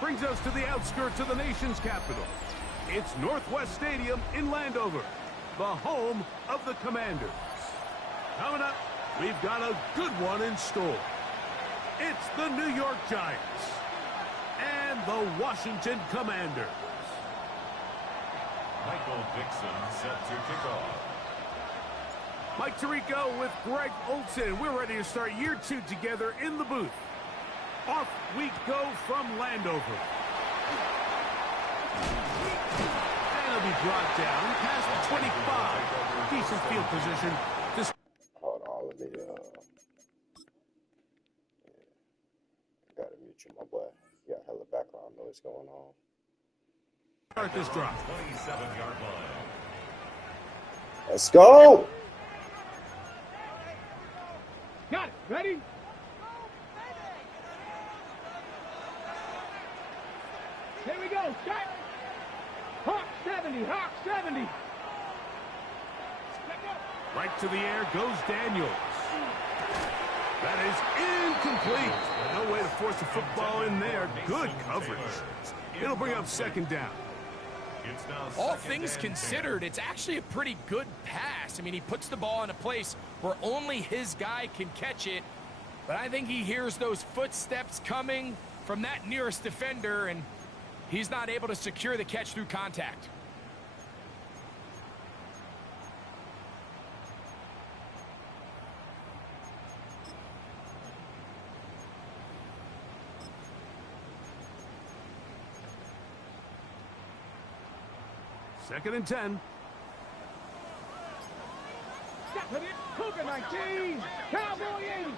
brings us to the outskirts of the nation's capital. It's Northwest Stadium in Landover, the home of the Commanders. Coming up, we've got a good one in store. It's the New York Giants and the Washington Commanders. Michael Dixon set to kick off. Mike Tirico with Greg Olson. We're ready to start year 2 together in the booth. Off we go from Landover. And it'll be brought down past the 25. Decent field position. Hold on, let me, gotta mute you, my boy. You got hella background noise going on. Start this drive. 27-yard line. Let's go! Got it. Ready? Here we go. Start. Hawk 70. Hawk 70. Right to the air goes Daniels. That is incomplete. No way to force the football in there. Good coverage. It'll bring up second down. All things considered, it's actually a pretty good pass. I mean, he puts the ball in a place where only his guy can catch it. But I think he hears those footsteps coming from that nearest defender, and he's not able to secure the catch through contact. Second and 10. Cougar 19. Cowboy 80.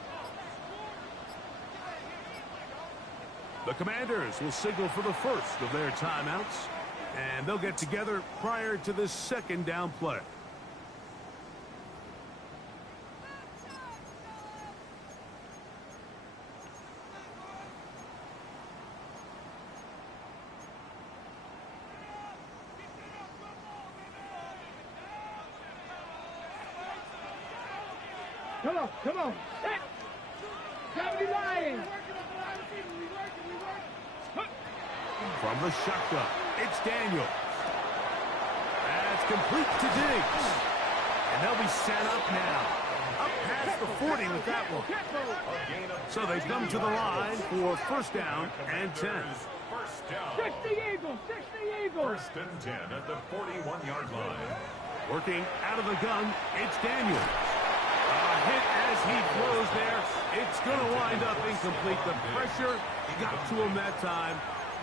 The Commanders will signal for the first of their timeouts, and they'll get together prior to the second down play. Come on, come on. Set. 70 Lions. From the shotgun, it's Daniels. That's complete to Diggs. And they'll be set up now. Up past the 40 with that one. So they come to the line for first down and 10. First down. 60 Eagles. 60 Eagles. First and 10 at the 41-yard line. Working out of the gun, it's Daniels. A hit as he throws there. It's going to wind up incomplete. The pressure got to him that time,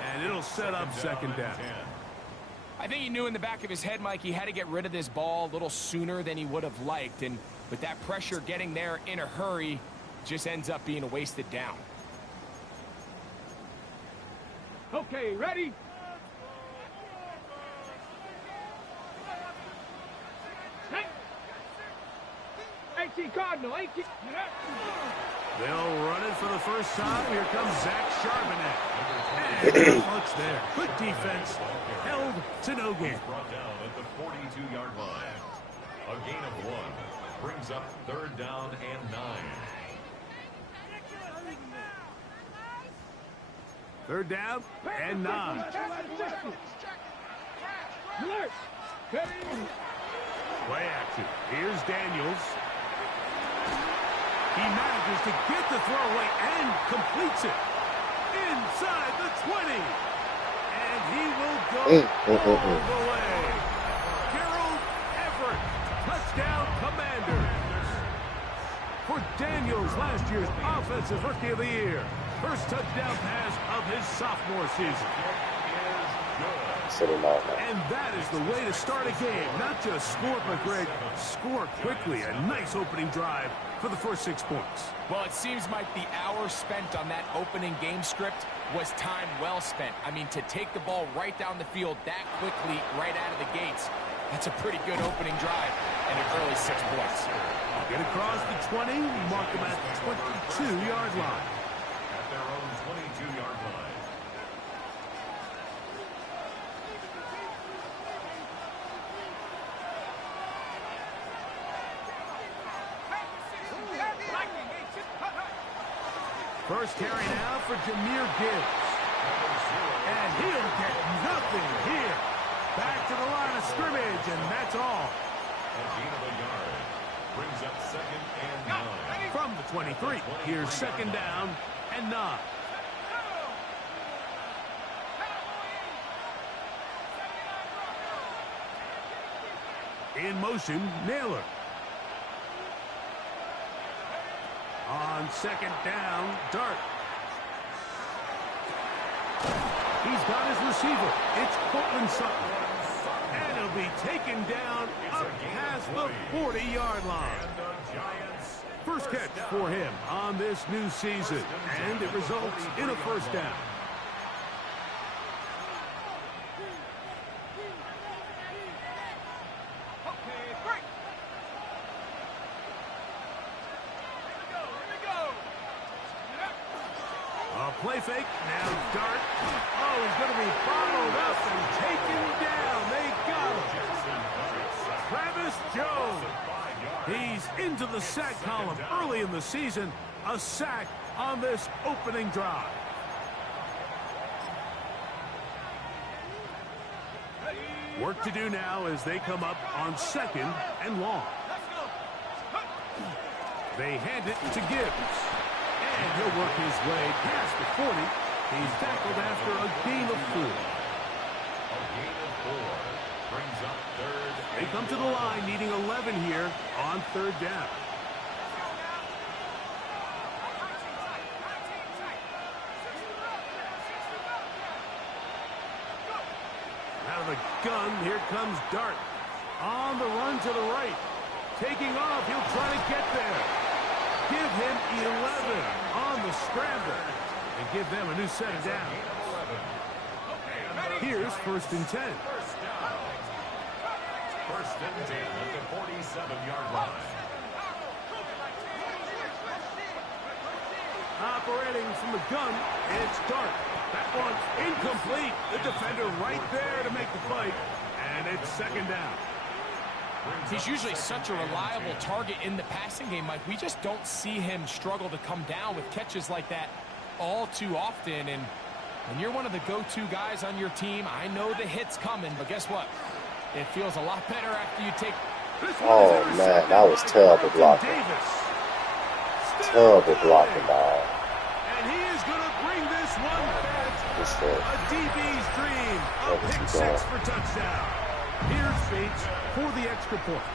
and it'll set up second down. I think he knew in the back of his head, Mike, he had to get rid of this ball a little sooner than he would have liked. And with that pressure getting there in a hurry, just ends up being a wasted down. Okay, ready? Hey. 18 Cardinal, 18. They'll run it for the first time. Here comes Zach Charbonnet. And looks there. Good defense. Held to no gain. Brought down at the 42-yard line. A gain of 1 brings up third down and 9. Third down and 9. Play action. Here's Daniels. He manages to get the throw away and completes it. Inside the 20. And he will go all the way. Gerald Everett. Touchdown Commanders. For Daniels, last year's Offensive Rookie of the Year. First touchdown pass of his sophomore season. And that is the way to start a game. Not just score, but Greg, score quickly. A nice opening drive for the first 6 points. Well, it seems like the hour spent on that opening game script was time well spent. I mean, to take the ball right down the field that quickly, right out of the gates, that's a pretty good opening drive and an early 6 points. Get across the 20, mark them at the 22-yard line. At their own 22-yard line. First carry now for Jahmyr Gibbs. 23. Here's second down and 9. In motion, Naylor. On second down, Dart. He's got his receiver. It's Cortland Sutton. And he'll be taken down up past the 40-yard line. First catch for him on this new season. And it results in a first down. Play fake, now Dart. Oh, he's going to be followed up and taken down. They got him. Travis Jones. He's into the sack column early in the season. A sack on this opening drive. Work to do now as they come up on second and long. They hand it to Gibbs. And he'll work his way past the 40. He's tackled after a gain of 4. A gain of 4 brings up third. They come to the line needing 11 here on third down. Out of the gun, here comes Dart. On the run to the right. Taking off, he'll try to get there. Give him 11 on the scramble and give them a new set of downs. Here's first and 10. First and 10 at the 47-yard line. Operating from the gun, it's Dart. That one's incomplete. The defender right there to make the fight. And it's second down. He's usually such a reliable target in the passing game, Mike. We just don't see him struggle to come down with catches like that all too often. And when you're one of the go-to guys on your team, I know the hit's coming, but guess what? It feels a lot better after you take... Oh, man, that was terrible blocking. Terrible blocking, dog. And he is going to bring this one back. A DB's dream. A pick six for touchdown. Here's Bates for the extra point.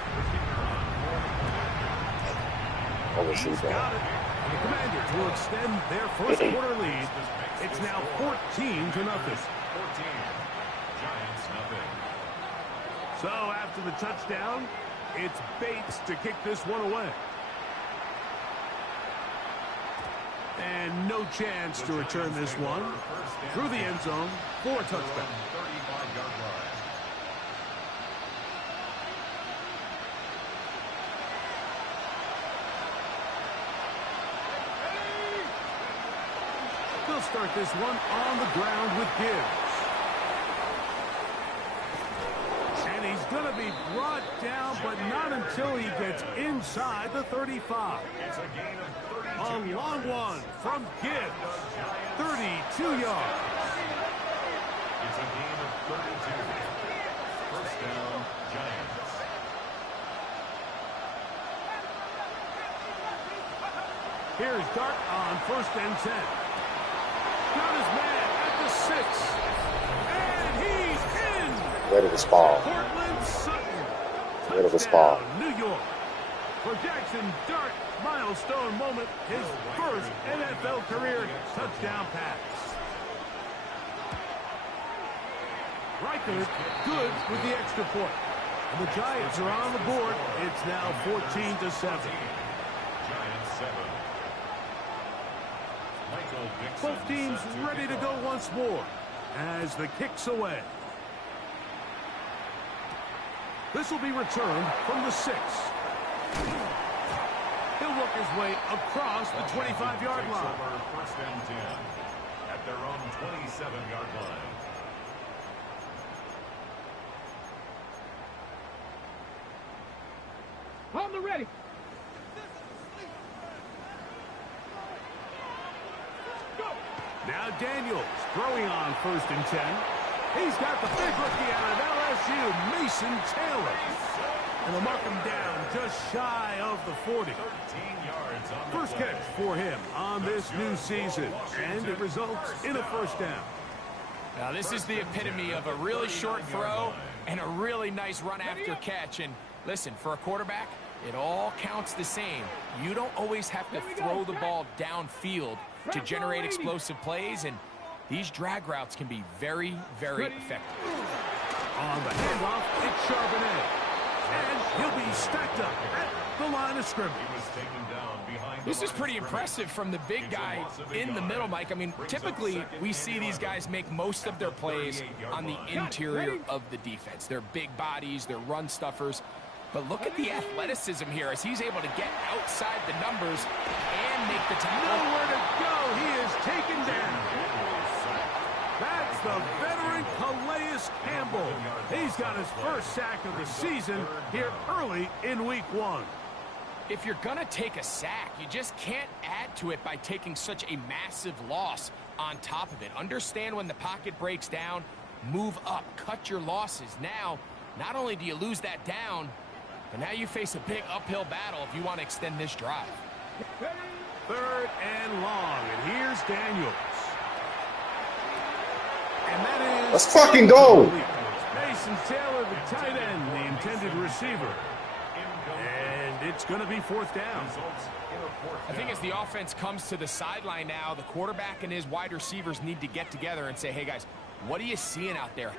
He's got it. And the Commanders will extend their first quarter lead. It's now 14-0. 14. Giants nothing. So after the touchdown, it's Bates to kick this one away. And no chance to return this one through the end zone for a touchdown. 35-yard line. They'll start this one on the ground with Gibbs. And he's going to be brought down, but not until he gets inside the 35. It's a gain of 32. A long one from Gibbs. 32 yards. It's a gain of 32. First down, Giants. Here's Dart on first and 10. Got his man at the 6. And he's in. Ready to spawn. Cortland Sutton. Ready to spawn. New York. For Jackson Dart, milestone moment. His first NFL career touchdown pass. Reichert good with the extra point. And the Giants are on the board. It's now 14-7. Giants 7. Both teams ready to go once more as the kick's away. This will be returned from the 6. He'll work his way across the 25-yard line. First and 10 at their own 27-yard line. On the ready. Now Daniels throwing on first and 10. He's got the big rookie out of LSU, Mason Taylor. And they'll mark him down just shy of the 40. 13 yards on the First play. catch for him on this new season. And it results in a first down. Now, this is the epitome of a really short throw and a really nice run after catch. And listen, for a quarterback, it all counts the same. You don't always have to throw the ball downfield to generate explosive plays, and these drag routes can be very, very effective. On the handoff, it's Charbonnet. And he'll be stacked up at the line of scrimmage. He was taken down behind the This is line pretty of impressive from the big guy in the middle, Mike. I mean, typically we see these guys make most of their plays on the interior of the defense. They're big bodies, they're run stuffers. But look at the athleticism here as he's able to get outside the numbers and make the tackle. Nowhere to go. He is taken down. That's the veteran Calais Campbell. He's got his first sack of the season here early in week 1. If you're going to take a sack, you just can't add to it by taking such a massive loss on top of it. Understand when the pocket breaks down, move up, cut your losses. Now, not only do you lose that down, but now you face a big uphill battle if you want to extend this drive. 3rd and long, and here's Daniels. And that is... Let's fucking go! Mason Taylor, the tight end, the intended receiver. And it's going to be 4th down. I think as the offense comes to the sideline now, the quarterback and his wide receivers need to get together and say, hey, guys, what are you seeing out there?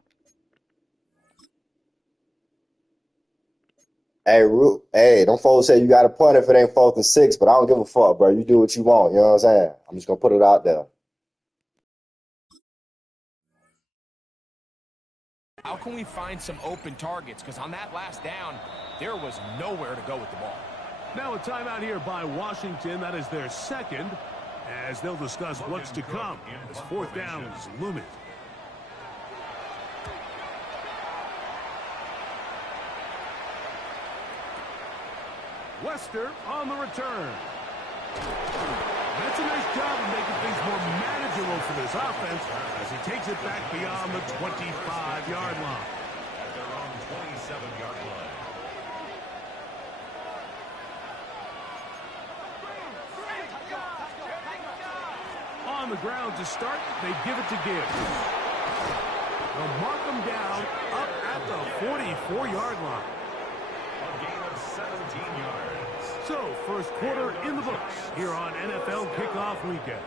Hey, them folks say you got to punt if it ain't 4th and 6, but I don't give a fuck, bro. You do what you want, you know what I'm saying? I'm just going to put it out there. How can we find some open targets? Because on that last down, there was nowhere to go with the ball. Now a timeout here by Washington. That is their second, as they'll discuss what's to come as 4th down is looming. Wester on the return. That's a nice job of making things more manageable for this offense as he takes it back beyond the 25-yard line. At their own 27-yard line. On the ground to start, they give it to Gibbs. They'll mark him down up at the 44-yard line. A gain of 17 yards. So, first quarter in the books here on NFL Kickoff Weekend.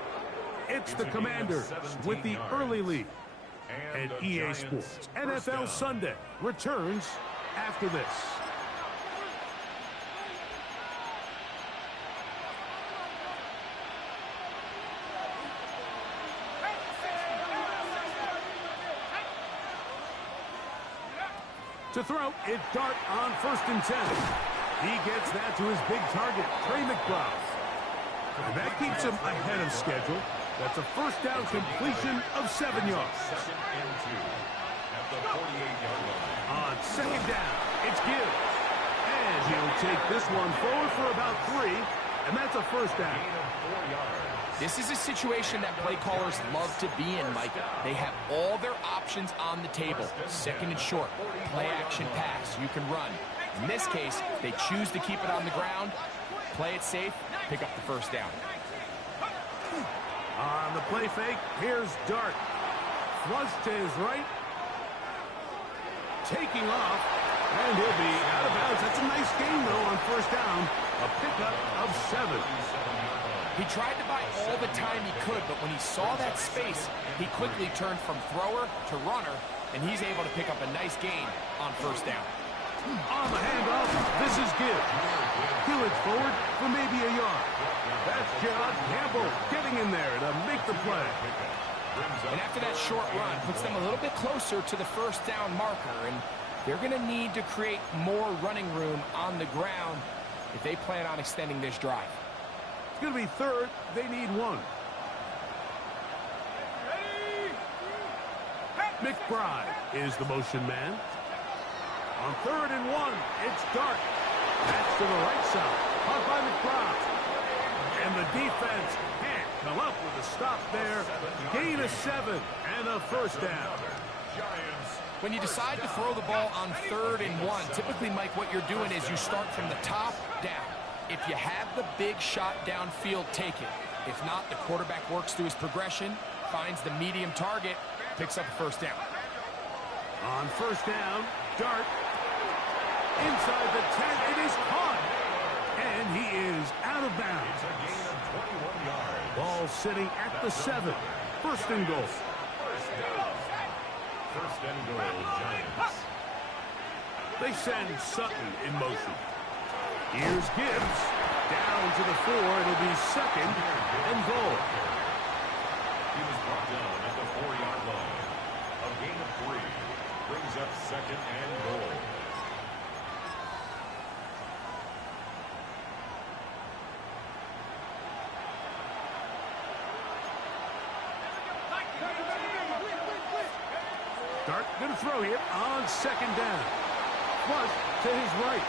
It's the Commanders with the early lead. And EA Sports NFL Sunday returns after this. To throw, it's Dart on 1st and 10. He gets that to his big target, Trey McBride. And that keeps him ahead of schedule. That's a first down completion of 7 yards. 2nd and 2 at the 48-yard line. On 2nd down, it's Gibbs. And he'll take this one forward for about 3, and that's a first down. Gain of 4 yards. This is a situation that play callers love to be in, Mike. They have all their options on the table. 2nd and short, play action pass, you can run. In this case, they choose to keep it on the ground, play it safe, pick up the first down. On the play fake, here's Dart. Flush to his right. Taking off, and he'll be out of bounds. That's a nice gain, though, on first down. A pickup of 7. He tried to buy all the time he could, but when he saw that space, he quickly turned from thrower to runner, and he's able to pick up a nice gain on first down. On the handoff, this is Gibbs. He'll it forward for maybe a yard. That's John Campbell getting in there to make the play. And after that short run, puts them a little bit closer to the first down marker, and they're going to need to create more running room on the ground if they plan on extending this drive. It's going to be 3rd. They need 1. McBride is the motion man. On 3rd and 1, it's Dart. That's to the right side. Caught by McBride. And the defense can't come up with a stop there. Gain of 7 and a first down. When you decide to throw the ball on 3rd and 1, typically, Mike, what you're doing is you start from the top down. If you have the big shot downfield, take it. If not, the quarterback works through his progression, finds the medium target, picks up a first down. On first down, Dart. Inside the 10, it is caught. And he is out of bounds. Ball sitting at the 7. First and goal. First and goal, Giants. They send Sutton in motion. Here's Gibbs. Down to the 4. It'll be second and goal. He was brought down at the 4-yard line. A gain of 3 brings up second and goal. Dart going to throw here on second down. Flush to his right.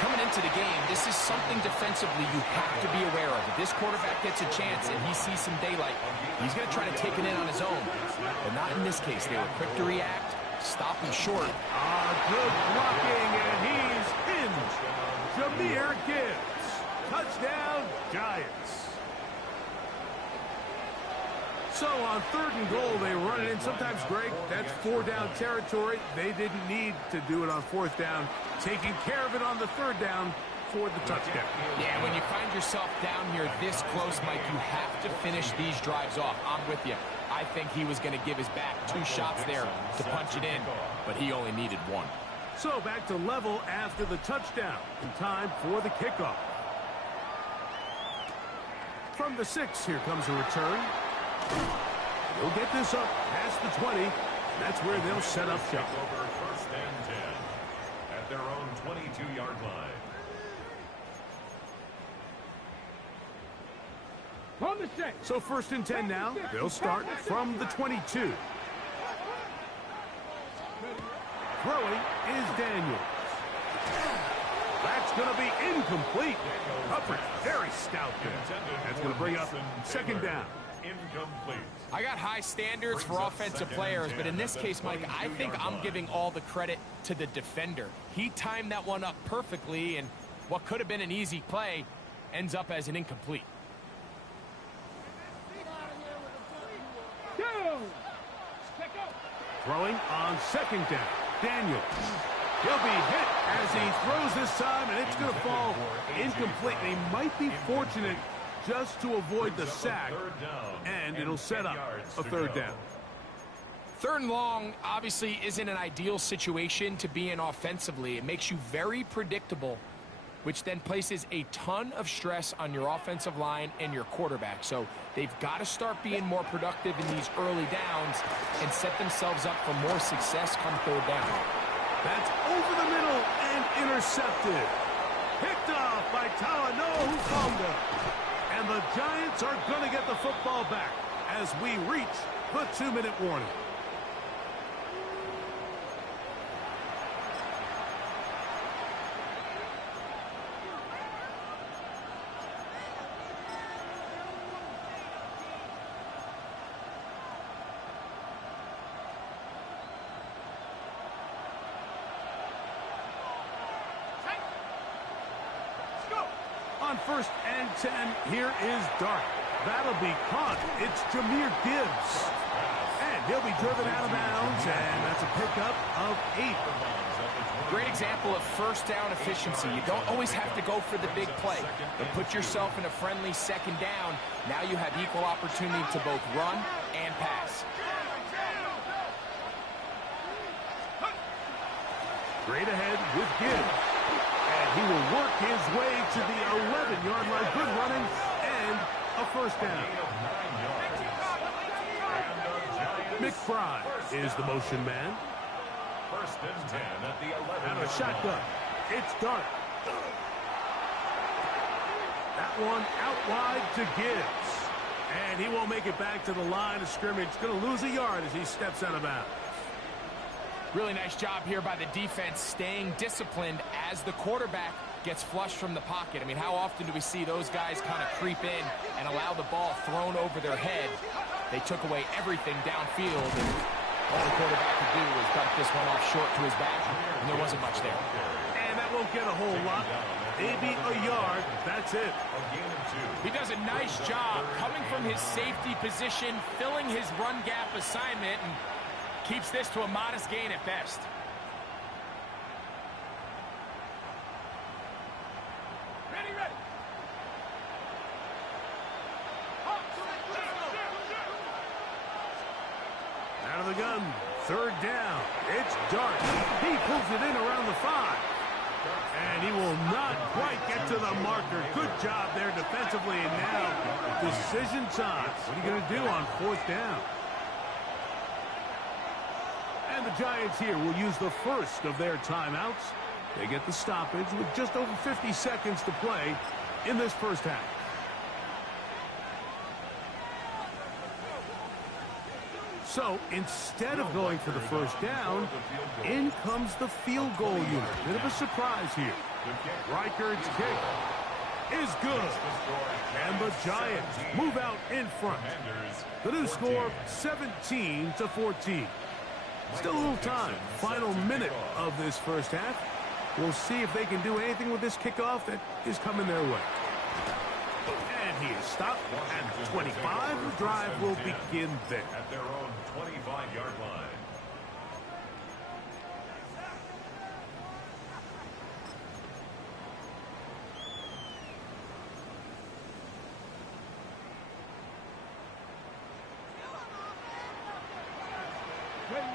Coming into the game, this is something defensively you have to be aware of. If this quarterback gets a chance and he sees some daylight, he's going to try to take it in on his own. But not in this case. They were quick to react, stop him short. Good blocking, and he's in. Jahmyr Gibbs. Touchdown, Giants. So on 3rd and goal, they run it in. Sometimes, Greg, that's 4-down territory. They didn't need to do it on 4th down. Taking care of it on the 3rd down for the touchdown. Yeah, when you find yourself down here this close, Mike, you have to finish these drives off. I'm with you. I think he was going to give his back 2 shots there to punch it in, but he only needed 1. So back to level after the touchdown. In time for the kickoff. From the 6, here comes a return. They'll get this up past the 20. That's where they'll set up shop. Over first and 10 at their own 22-yard line. On the 6. So first and 10 now. They'll start from the 22. Throwing is Daniels. That's going to be incomplete. Hubbard, very stout there. That's going to bring up second down. Incomplete. I got high standards for offensive players, but in this case, Mike, I think I'm giving all the credit to the defender. He timed that one up perfectly, and what could have been an easy play ends up as an incomplete. Throwing on second down. Daniels. He'll be hit as he throws this time, and it's going to fall incomplete. They might be fortunate just to avoid the sack, and it'll set up a 3rd down. 3rd and long obviously isn't an ideal situation to be in offensively. It makes you very predictable, which then places a ton of stress on your offensive line and your quarterback. So they've got to start being more productive in these early downs and set themselves up for more success come 3rd down. That's over the middle and intercepted. Picked off by Talanoa Hufanga. And the Giants are going to get the football back as we reach the 2-minute warning. On first and 10, here is Dart. That'll be caught. It's Jahmyr Gibbs. And he'll be driven out of bounds, and that's a pickup of 8. Great example of first down efficiency. You don't always have to go for the big play, but put yourself in a friendly second down. Now you have equal opportunity to both run and pass. Straight ahead with Gibbs. He will work his way to the 11-yard line. Good running and a first down. McBride is the motion man. First and 10 at the 11. And a shotgun. It's Dart. That one out wide to Gibbs. And he won't make it back to the line of scrimmage. Going to lose a yard as he steps out of bounds. Really nice job here by the defense staying disciplined as the quarterback gets flushed from the pocket. I mean, how often do we see those guys kind of creep in and allow the ball thrown over their head? They took away everything downfield, and All the quarterback could do was dump this one off short to his back, and there wasn't much there. And that won't get a whole lot. Maybe a yard. That's it. He does a nice job coming from his safety position, filling his run gap assignment, and keeps this to a modest gain at best. Ready. Out of the gun. Third down. It's Dart. He pulls it in around the 5. And he will not quite get to the marker. Good job there defensively. And now, decision time. What are you going to do on 4th down? And the Giants here will use the first of their timeouts. They get the stoppage with just over 50 seconds to play in this first half. So instead of going for the first down, in comes the field goal unit. Bit of a surprise here. Reichard's kick is good. And the Giants move out in front. The new score, 17-14. Still a little time. Final minute of this first half. We'll see if they can do anything with this kickoff that is coming their way. And he is stopped at 25. The drive will begin there. At their own 25-yard line.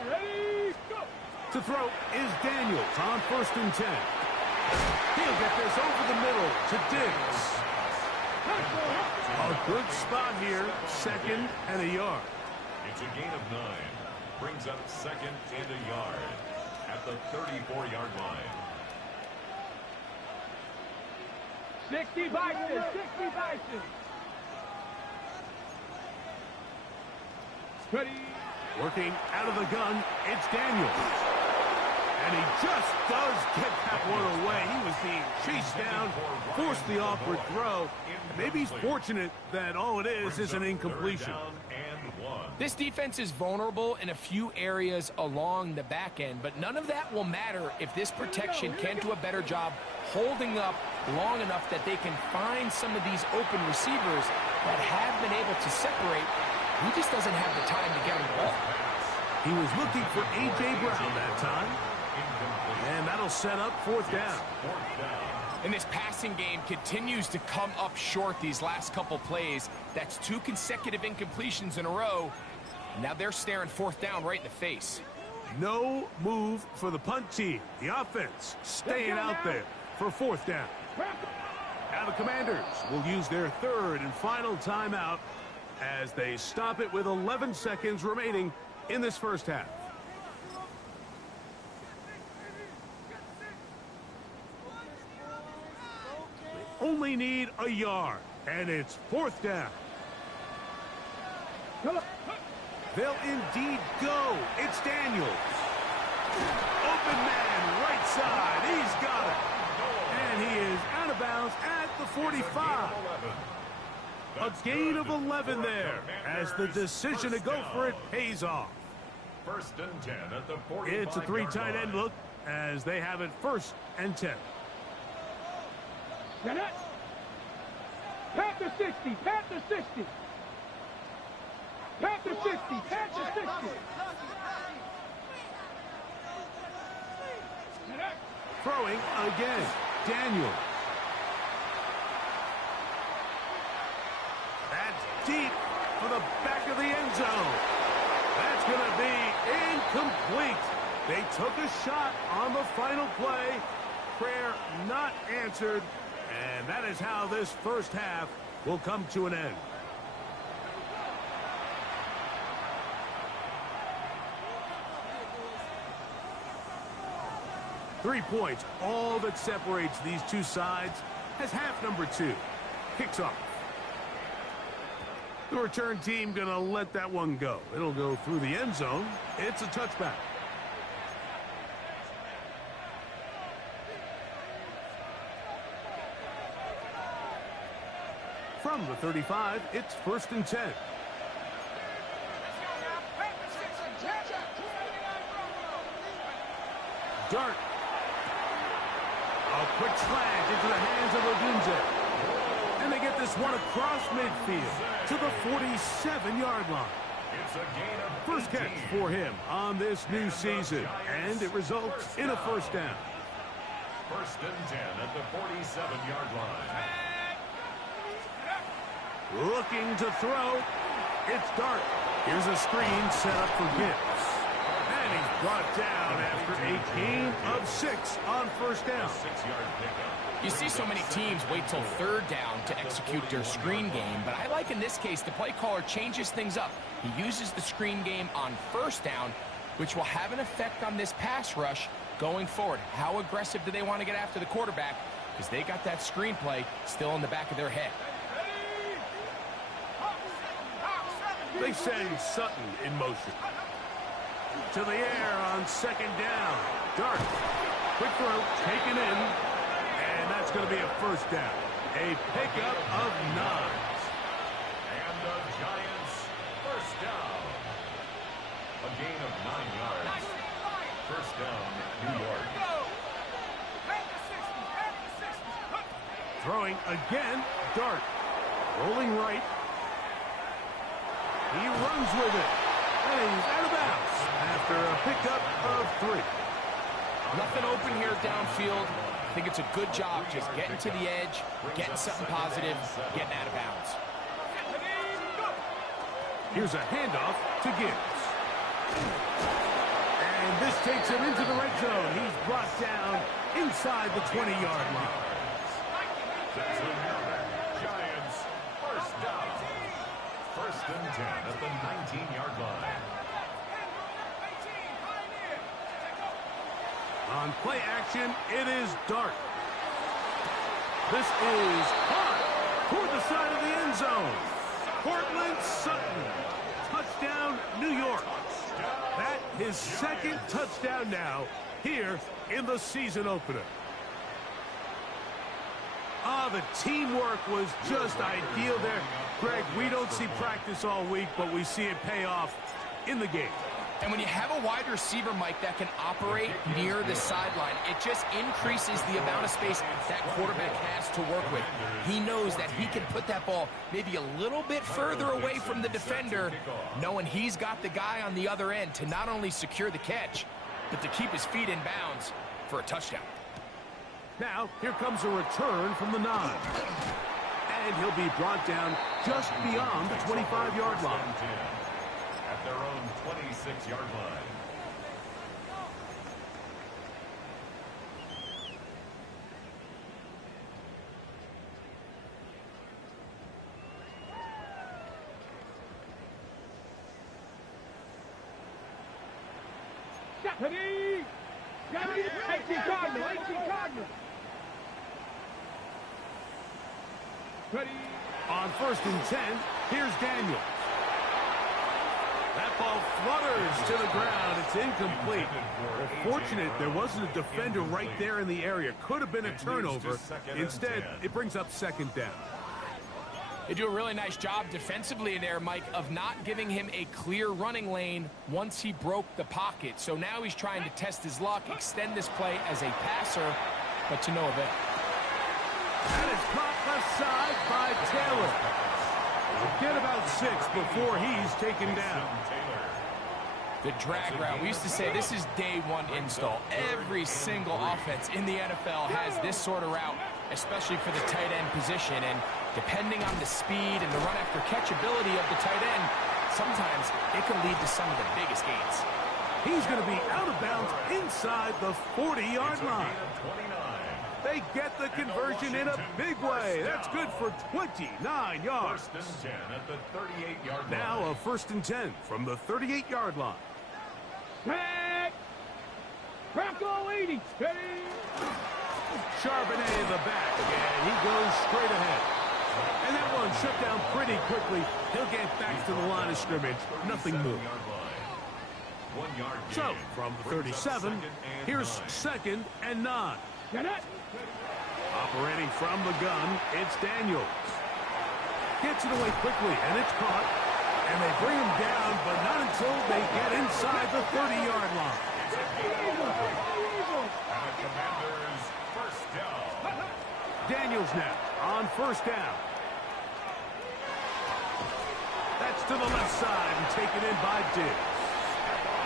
Ready, go! To throw is Daniels on 1st and 10. He'll get this over the middle to Diggs. A good spot here, 2nd and a yard. It's a gain of 9. Brings up 2nd and a yard at the 34-yard line. 60 Bison, 60 Bison. Ready. Working out of the gun, it's Daniels. And he just does get that one away. He was being chased down, forced the awkward throw. Maybe he's fortunate that all it is an incompletion. This defense is vulnerable in a few areas along the back end, but none of that will matter if this protection can do a better job holding up long enough that they can find some of these open receivers that have been able to separate. He just doesn't have the time to get him the ball. He was looking for A.J. Brown that time. And that'll set up 4th down. And this passing game continues to come up short these last couple plays. That's 2 consecutive incompletions in a row. And now they're staring 4th down right in the face. No move for the punt team. The offense staying out there for 4th down. Now the Commanders will use their 3rd and final timeout as they stop it with 11 seconds remaining in this first half. Only need a yard, and it's 4th down. They'll indeed go. It's Daniels. Open man, right side. He's got it. And he is out of bounds at the 45. A gain of 11 there as the decision to go for it pays off. 1st and 10 at the 45. It's a 3 tight end look as they have it 1st and 10. Panther 60, Panther 60. Panther 60, Panther 60. Throwing again, Daniel. That's deep for the back of the end zone. That's going to be incomplete. They took a shot on the final play. Prayer not answered. And that is how this first half will come to an end. Three points, all that separates these two sides, as half number 2 kicks off. The return team going to let that one go. It'll go through the end zone. It's a touchback. From the 35, it's 1st and 10. Dart. A quick slant into the hands of Odunze. And they get this one across midfield to the 47-yard line. It's a gain of First catch for him on this new season, and it results in a first down. First and 10 at the 47-yard line. Looking to throw. It's Dart. Here's a screen set up for Gibbs. And he's brought down after a gain of 6 on first down. 6-yard pickup. You see so many teams wait till third down to execute their screen game, but I like in this case the play caller changes things up. He uses the screen game on first down, which will have an effect on this pass rush going forward. How aggressive do they want to get after the quarterback? Because they got that screenplay still in the back of their head. They send Sutton in motion. To the air on second down. Dart. Quick throw, taken in. And that's going to be a first down. A pickup of 9. And the Giants first down. A gain of 9 yards. First down, New York. Throwing again. Dart. Rolling right. He runs with it. And he's out of bounds after a pickup of 3. Nothing open here downfield. I think it's a good job just getting to the edge, getting something positive, getting out of bounds. Here's a handoff to Gibbs. And this takes him into the red zone. He's brought down inside the 20-yard line. Giants first down. First and 10 at the 19-yard line. On play action, it is Dart. This is hot toward the side of the end zone. Cortland Sutton. Touchdown, New York. That his second touchdown now here in the season opener. The teamwork was just ideal there. Greg, we don't see practice all week, but we see it pay off in the game. And when you have a wide receiver, Mike, that can operate near the sideline, it just increases the amount of space that quarterback has to work with. He knows that he can put that ball maybe a little bit further away from the defender, knowing he's got the guy on the other end to not only secure the catch, but to keep his feet in bounds for a touchdown. Now, here comes a return from the 9. And he'll be brought down just beyond the 25-yard line. At their own 26-yard line. Ready? 18 Cardinal, 18 Cardinal. Ready? On first and 10, here's Daniels. That ball flutters to the ground. It's incomplete. Well, fortunate there wasn't a defender right there in the area. Could have been a turnover. Instead, it brings up second down. They do a really nice job defensively there, Mike, of not giving him a clear running lane once he broke the pocket. So now he's trying to test his luck, extend this play as a passer, but to no avail. That is caught left side by Taylor. Get about 6 before he's taken down. The drag route. We used to say this is day one install. Every single offense in the NFL has this sort of route, especially for the tight end position. And depending on the speed and the run after catch ability of the tight end, sometimes it can lead to some of the biggest gains. He's going to be out of bounds inside the 40-yard line. They get the conversion in a big way. That's good for 29 yards. First and 10 at the 38-yard line. Now a first and 10 from the 38-yard line. Tag! Bronco 80. Ready? Charbonnet in the back, and he goes straight ahead. And that one shut down pretty quickly. He'll get back to the line of scrimmage. Nothing more. 1 yard gain. So, from the 37, here's second and 9. Get it? Operating from the gun, it's Daniels. Gets it away quickly, and it's caught. And they bring him down, but not until they get inside the 30-yard line. Commanders first down. Daniels now on first down. That's to the left side and taken in by Diggs.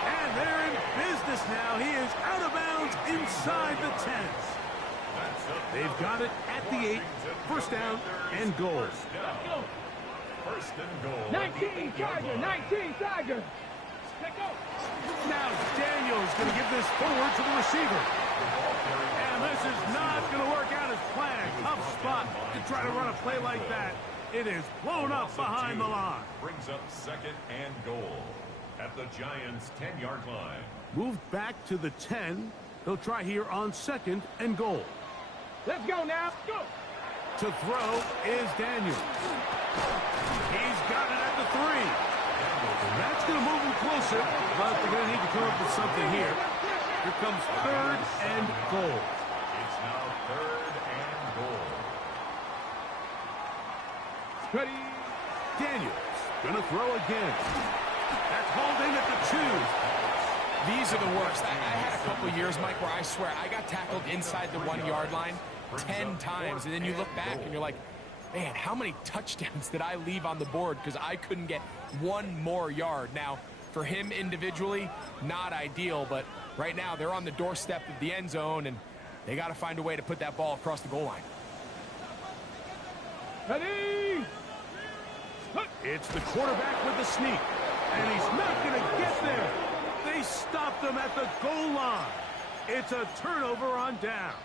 And they're in business now. He is out of bounds inside the 10. They've got it at the 8. First down and goal. First and goal. 19 Charger, 19 Charger. Let's go. Now Daniels going to give this forward to the receiver. And this is not going to work out as planned. Tough spot to try to run a play like that. It is blown up behind the line. Brings up second and goal at the Giants' 10-yard line. Moved back to the 10. They'll try here on second and goal. Let's go now. Go. To throw is Daniels. He's got it at the 3. That's going to move him closer, but they're going to need to come up with something here. Here comes third and goal. It's now third and goal. Ready. Daniels going to throw again. That's holding at the 2. These are the worst. I had a couple years, Mike, where I swear I got tackled inside the 1-yard line 10 times, and then you look back and you're like, man, how many touchdowns did I leave on the board because I couldn't get one more yard? Now, for him individually, not ideal, but right now they're on the doorstep of the end zone, and they got to find a way to put that ball across the goal line. Ready. It's the quarterback with the sneak, and he's not going to get there. They stopped him at the goal line. It's a turnover on downs.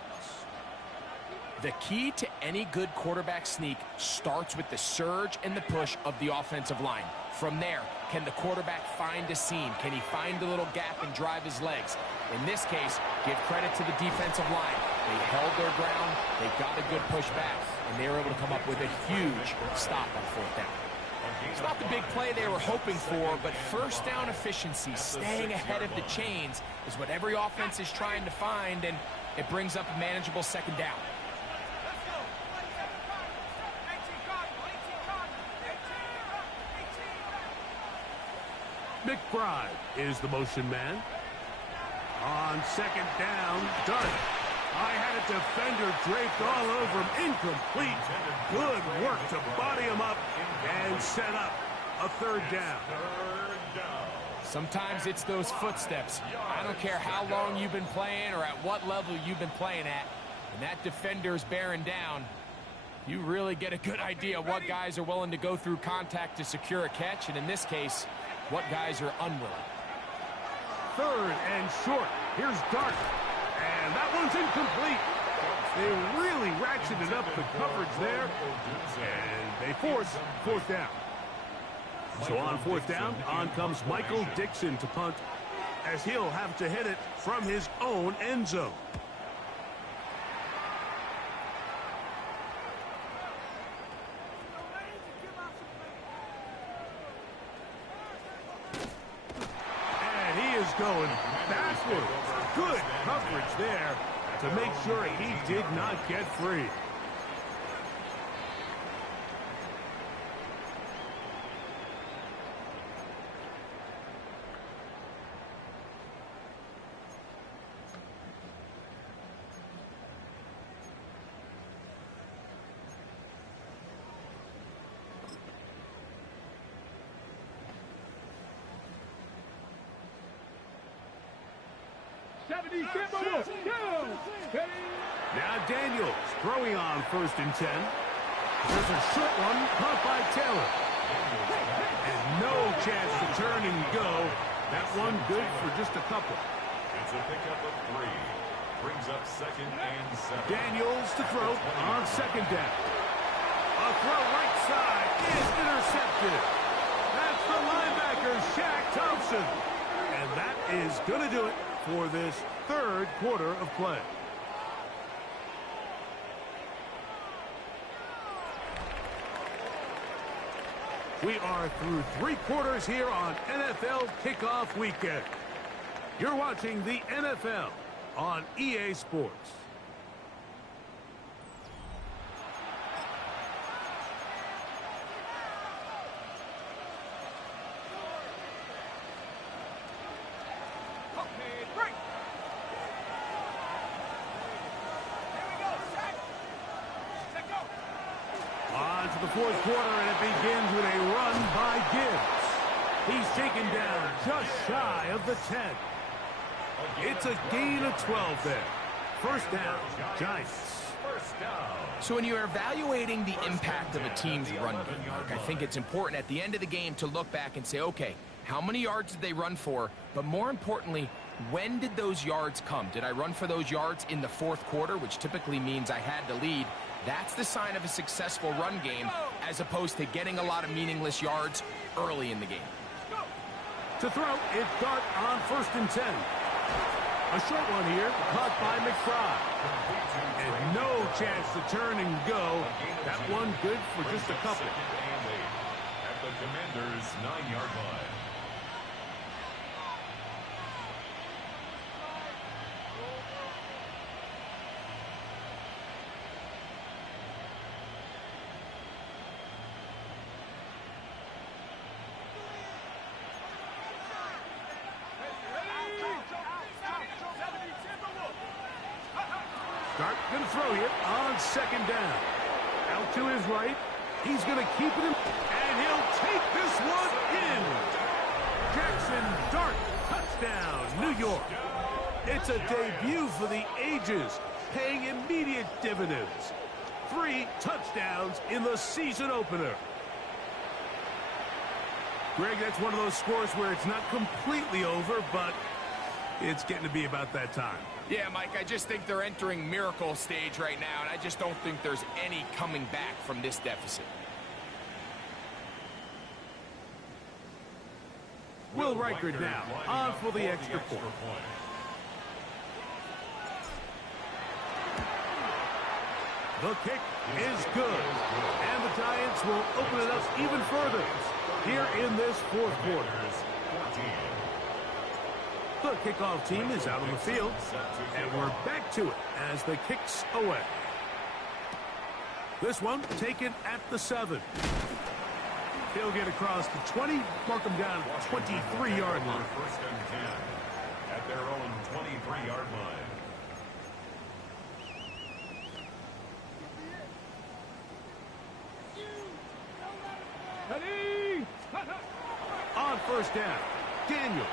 The key to any good quarterback sneak starts with the surge and the push of the offensive line. From there, can the quarterback find a seam? Can he find a little gap and drive his legs? In this case, give credit to the defensive line. They held their ground, they got a good push back, and they were able to come up with a huge stop on fourth down. It's not the big play they were hoping for, but first down efficiency, staying ahead of the chains, is what every offense is trying to find, and it brings up a manageable second down. McBride is the motion man. On second down, done. I had a defender draped all over him. Incomplete. Good work to body him up and set up a third down. Sometimes it's those footsteps. I don't care how long you've been playing or at what level you've been playing at. When that defender's bearing down, you really get a good idea what guys are willing to go through contact to secure a catch, and in this case, what guys are unwilling. Third and short. Here's Dart. And that one's incomplete. They really ratcheted up the coverage there. And they force fourth down. So on fourth down, on comes Michael Dixon to punt, as he'll have to hit it from his own end zone. And he is going backwards. Good coverage there to make sure he did not get free. Now Daniels throwing on first and 10. There's a short one caught by Taylor. And no chance to turn and go. That one good for just a couple. It's a pickup of 3. Brings up second and 7. Daniels to throw on second down. A throw right side is intercepted. That's the linebacker, Shaq Thompson. And that is going to do it for this third quarter of play. We are through 3 quarters here on NFL Kickoff Weekend. You're watching the NFL on EA Sports. the fourth quarter, and it begins with a run by Gibbs. He's taken down just shy of the 10. It's a gain of 12 there. First down, Giants. So when you're evaluating the impact of a team's run game, I think it's important at the end of the game to look back and say, okay, how many yards did they run for? But more importantly, when did those yards come? Did I run for those yards in the fourth quarter, which typically means I had to lead? That's the sign of a successful run game, as opposed to getting a lot of meaningless yards early in the game. To throw, it's Dart on 1st and 10. A short one here, caught by McBride. And no chance to turn and go. That one good for just a couple. At the Commanders' 9-yard line. Dart going to throw here on 2nd down. Out to his right. He's going to keep it in. And he'll take this one in. Jackson Dart, touchdown, New York. It's a debut for the ages, paying immediate dividends. 3 touchdowns in the season opener. Greg, that's one of those scores where it's not completely over, but it's getting to be about that time. Yeah, Mike, I just think they're entering miracle stage right now, and I just don't think there's any coming back from this deficit. Will Reichard now on for the extra point. The kick is good, and the Giants will open it up even further here in this fourth quarter. The kickoff team is out on the field, and we're back to it as the kick's away. This one taken at the 7. He'll get across the 20, mark him down at 23-yard line. 1st and 10 at their own 23-yard line. Ready? On 1st down, Daniels.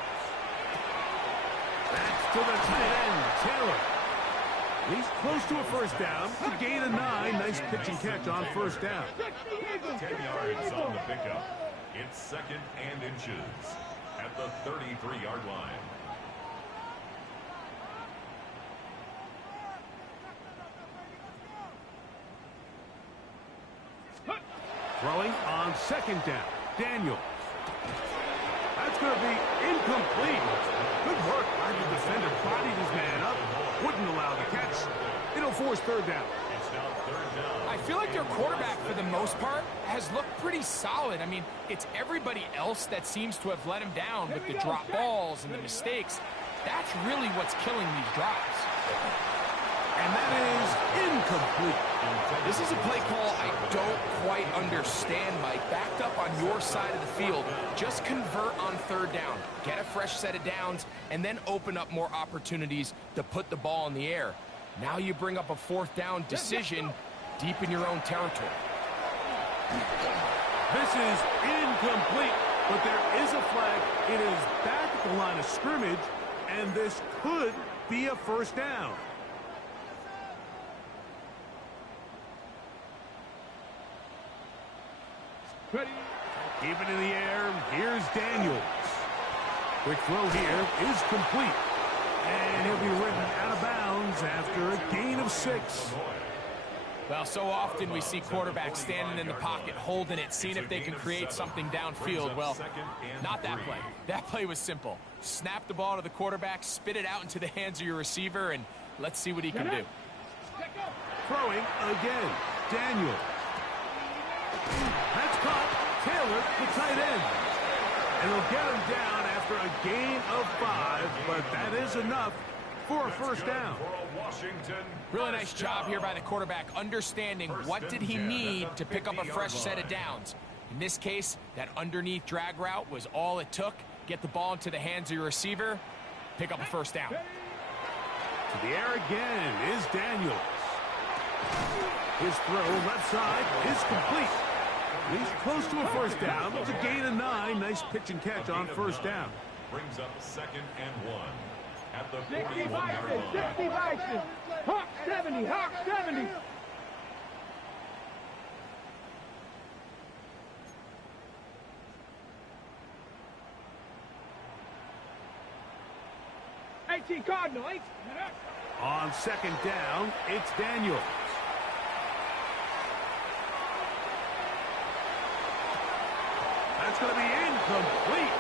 That's to the tight end, Taylor. He's close to a 1st down. To gain a 9. Nice pitch and catch on 1st down. 10 yards on the pickup. It's 2nd and inches at the 33-yard line. Throwing on 2nd down, Daniels. That's going to be incomplete. Good work by the defender. Bodied his man up. Wouldn't allow the catch. It'll force 3rd down. It's now 3rd down. I feel like their quarterback, for the most part, has looked pretty solid. I mean, it's everybody else that seems to have let him down with the drop balls and the mistakes. That's really what's killing these drives. And that is incomplete. This is a play call I don't quite understand, Mike. Backed up on your side of the field, just convert on 3rd down. Get a fresh set of downs, and then open up more opportunities to put the ball in the air. Now you bring up a 4th down decision deep in your own territory. This is incomplete, but there is a flag. It is back at the line of scrimmage, and this could be a 1st down. Ready? Keep it in the air. Here's Daniels. Quick throw here is complete. And he'll be ridden out of bounds after a gain of 6. Well, so often we see quarterbacks standing in the pocket, holding it, seeing if they can create something downfield. Well, not that play. That play was simple. Snap the ball to the quarterback, spit it out into the hands of your receiver, and let's see what he can do. Throwing again. Daniels. That's caught. Taylor, the tight end. And he'll get him down after a gain of 5, but that is enough for a 1st down. Really nice job here by the quarterback, understanding what did he need to pick up a fresh set of downs. In this case, that underneath drag route was all it took. Get the ball into the hands of your receiver, pick up a 1st down. To the air again is Daniels. His throw left side is complete. He's close to a first down. It's a gain of 9. Nice pitch and catch on first down. Brings up 2nd and 1 at the 60 41-yard Vikings, line. 60 Vikings. Hawk 70, Hawk 70. Cardinal, On 2nd down, it's Daniels. That's going to be incomplete.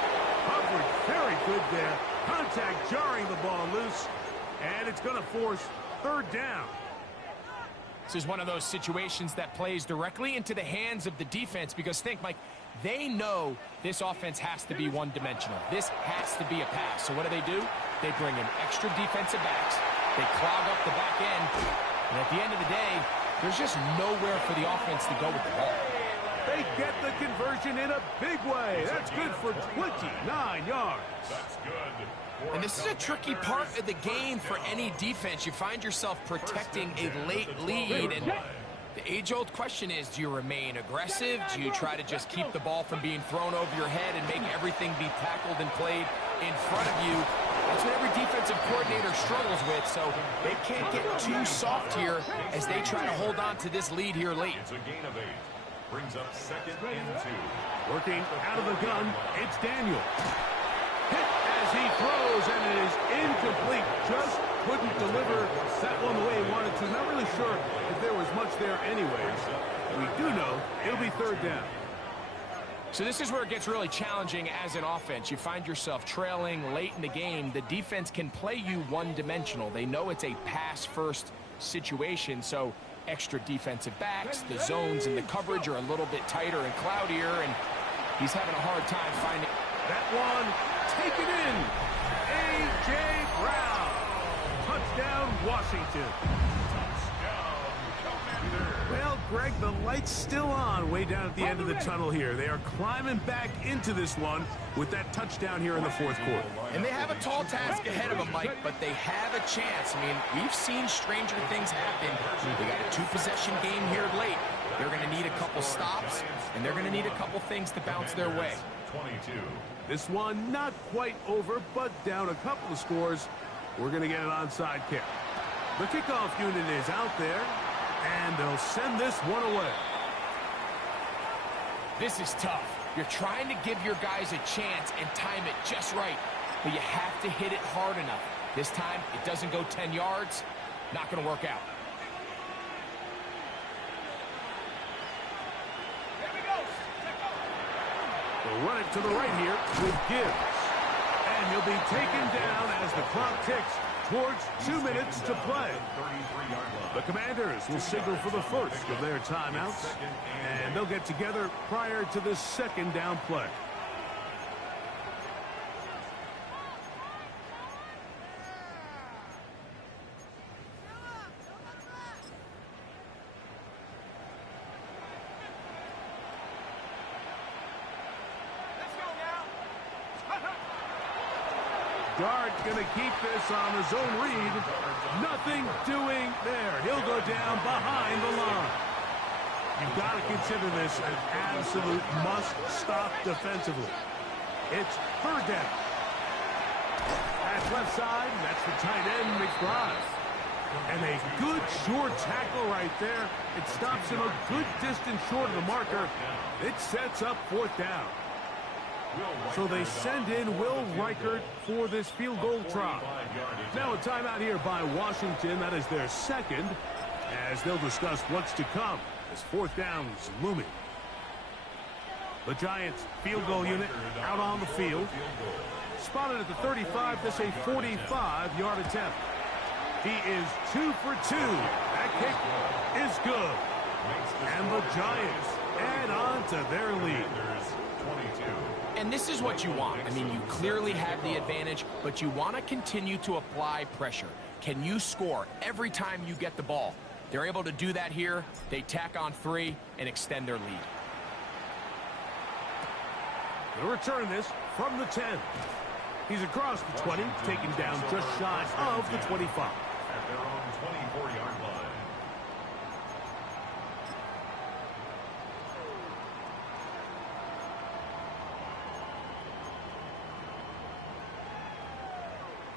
Coverage very good there. Contact jarring the ball loose. And it's going to force 3rd down. This is one of those situations that plays directly into the hands of the defense because think, Mike, they know this offense has to be one-dimensional. This has to be a pass. So what do? They bring in extra defensive backs. They clog up the back end. And at the end of the day, there's just nowhere for the offense to go with the ball. They get the conversion in a big way. That's good for 29 yards. That's good. And this is a tricky part of the game for any defense. You find yourself protecting a late lead. And the age-old question is, do you remain aggressive? Do you try to just keep the ball from being thrown over your head and make everything be tackled and played in front of you? That's what every defensive coordinator struggles with, so they can't get too soft here as they try to hold on to this lead here late. It's a gain of 8. Brings up 2nd and 2. Working out of the gun, it's Daniel. Hit as he throws, and it is incomplete. Just couldn't deliver that one the way he wanted to. Not really sure if there was much there anyways. We do know it'll be 3rd down. So this is where it gets really challenging as an offense. You find yourself trailing late in the game. The defense can play you one-dimensional. They know it's a pass-first situation, so extra defensive backs, the zones and the coverage are a little bit tighter and cloudier, and he's having a hard time finding. That one taken in. A.J. Brown. Touchdown, Washington. Well, Greg, the light's still on way down at the end of the tunnel here. They are climbing back into this one with that touchdown here in the 4th quarter. And they have a tall task ahead of them, Mike, but they have a chance. I mean, we've seen stranger things happen. They got a 2-possession game here late. They're going to need a couple stops, and they're going to need a couple things to bounce their way. 22. This one not quite over, but down a couple of scores. We're going to get an onside kick. The kickoff unit is out there, and they'll send this one away. This is tough. You're trying to give your guys a chance and time it just right, but you have to hit it hard enough. This time, it doesn't go 10 yards. Not going to work out. They'll run it to the right here with Gibbs. And he'll be taken down as the clock ticks towards 2 minutes to play. The Commanders will signal for the first of their timeouts, and they'll get together prior to the 2nd down play. Dart going to keep this on the zone read. Nothing doing there. He'll go down behind the line. You've got to consider this an absolute must-stop defensively. It's 3rd down. That's left side. That's the tight end, McBride. And a good short tackle right there. It stops him a good distance short of the marker. It sets up 4th down. So they send in Will Reichert for this field goal try. Now a timeout here by Washington. That is their 2nd, as they'll discuss what's to come as 4th down's looming. The Giants field goal unit out on the field. Spotted at the 35. This a 45-yard attempt. He is 2 for 2. That kick is good. And the Giants add on to their lead. And this is what you want. I mean, you clearly have the advantage, but you want to continue to apply pressure. Can you score every time you get the ball? They're able to do that here. They tack on 3 and extend their lead. They'll return this from the 10. He's across the 20, taken down just shy of the 25. At their own 24-yard line.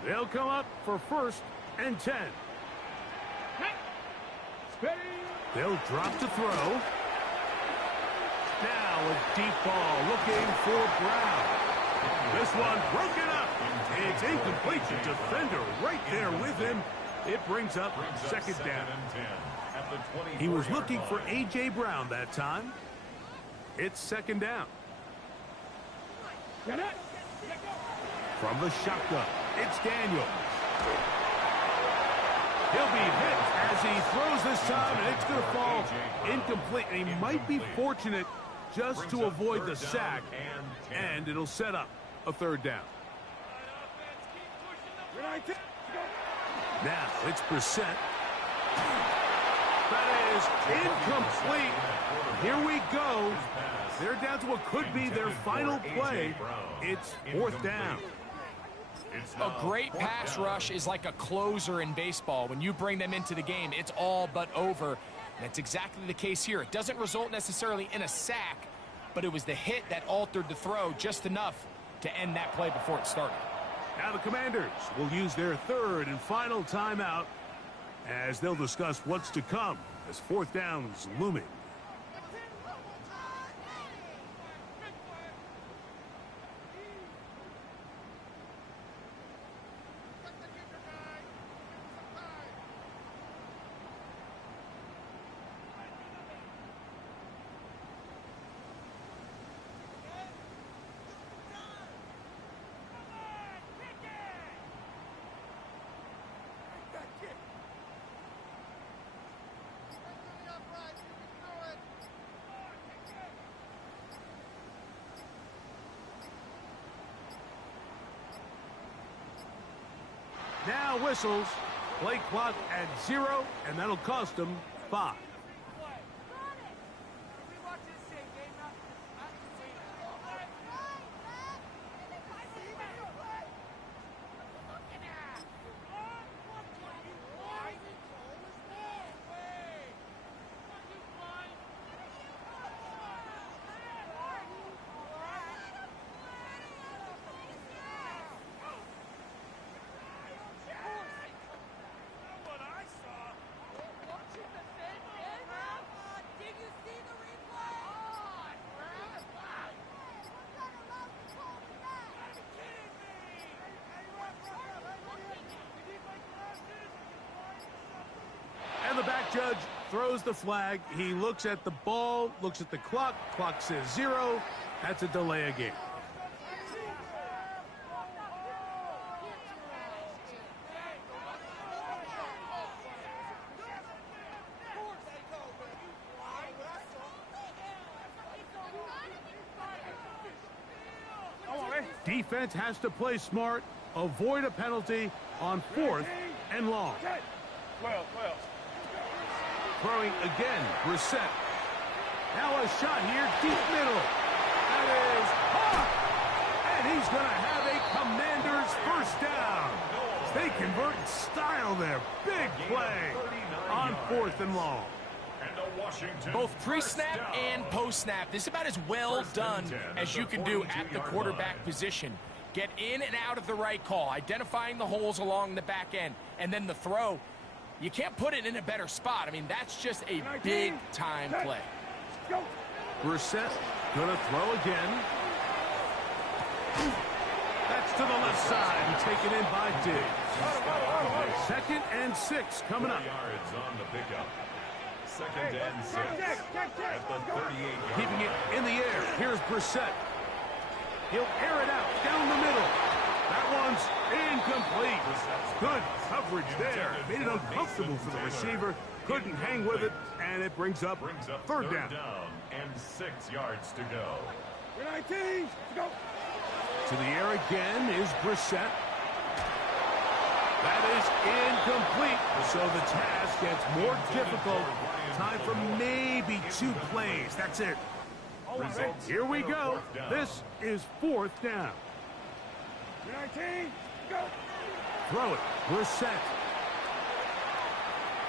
They'll come up for 1st and 10. They'll drop to throw. Now a deep ball looking for Brown. This one broken up. It's incomplete. The defender right there with him. It brings up 2nd down. He was looking for A.J. Brown that time. It's 2nd down. From the shotgun, it's Daniels. He'll be hit as he throws this time, and it's going to fall incomplete. And he might be fortunate just to avoid the sack, and it'll set up a 3rd down. Now it's Brissett. That is incomplete. Here we go. They're down to what could be their final play. It's 4th down. A great pass rush is like a closer in baseball. When you bring them into the game, it's all but over. And that's exactly the case here. It doesn't result necessarily in a sack, but it was the hit that altered the throw just enough to end that play before it started. Now the Commanders will use their 3rd and final timeout as they'll discuss what's to come as 4th down is looming. Now whistles, play clock at 0, and that'll cost them 5. The back judge throws the flag. He looks at the ball, looks at the clock. Clock says 0. That's a delay of game. Defense has to play smart, avoid a penalty on 4th and long. 12. Throwing again, Brissett. Now a shot here, deep middle. That is hot. And he's going to have a Commanders 1st down. They convert in style there. Big play on 4th and long. Both pre-snap and post-snap, this is about as well done as you can do at the quarterback position. Get in and out of the right call, identifying the holes along the back end, and then the throw. You can't put it in a better spot. I mean, that's just a big-time play. Brissett gonna throw again. That's to the left side and taken in by Diggs. 2nd and 6 coming up. Yards on the pickup. 2nd and 6 at the 38. Keeping it in the air. Here's Brissett. He'll air it out down the middle. That one's incomplete. Good coverage there. Made it uncomfortable for the receiver. Couldn't hang with it, and it brings up 3rd down. And 6 yards to go. 19. Go. To the air again is Brissett. That is incomplete. So the task gets more difficult. Time for maybe 2 plays. That's it. Here we go. This is 4th down. 19. Go. Throw it. Brissett.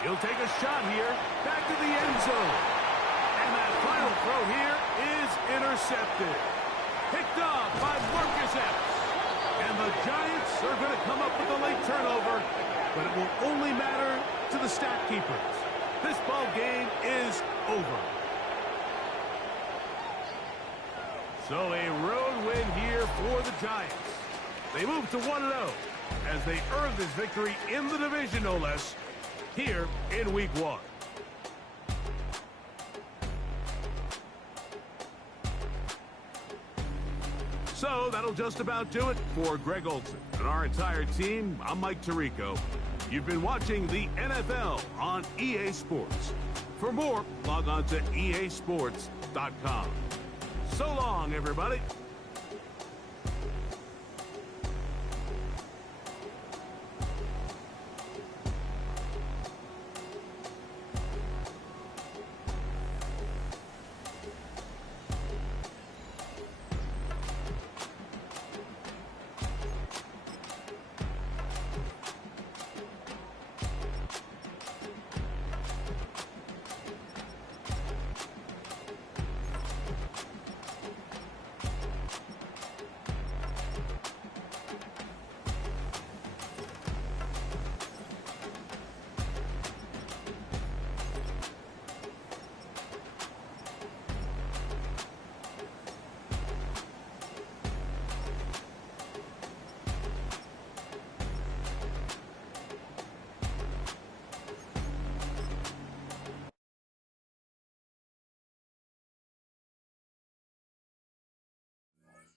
He'll take a shot here. Back to the end zone. And that final throw here is intercepted. Picked off by Marcus Epps. And the Giants are going to come up with a late turnover, but it will only matter to the stat keepers. This ball game is over. So a road win here for the Giants. They move to 1-0 as they earn this victory in the division, no less, here in Week 1. So that'll just about do it for Greg Olson and our entire team. I'm Mike Tirico. You've been watching the NFL on EA Sports. For more, log on to easports.com. So long, everybody.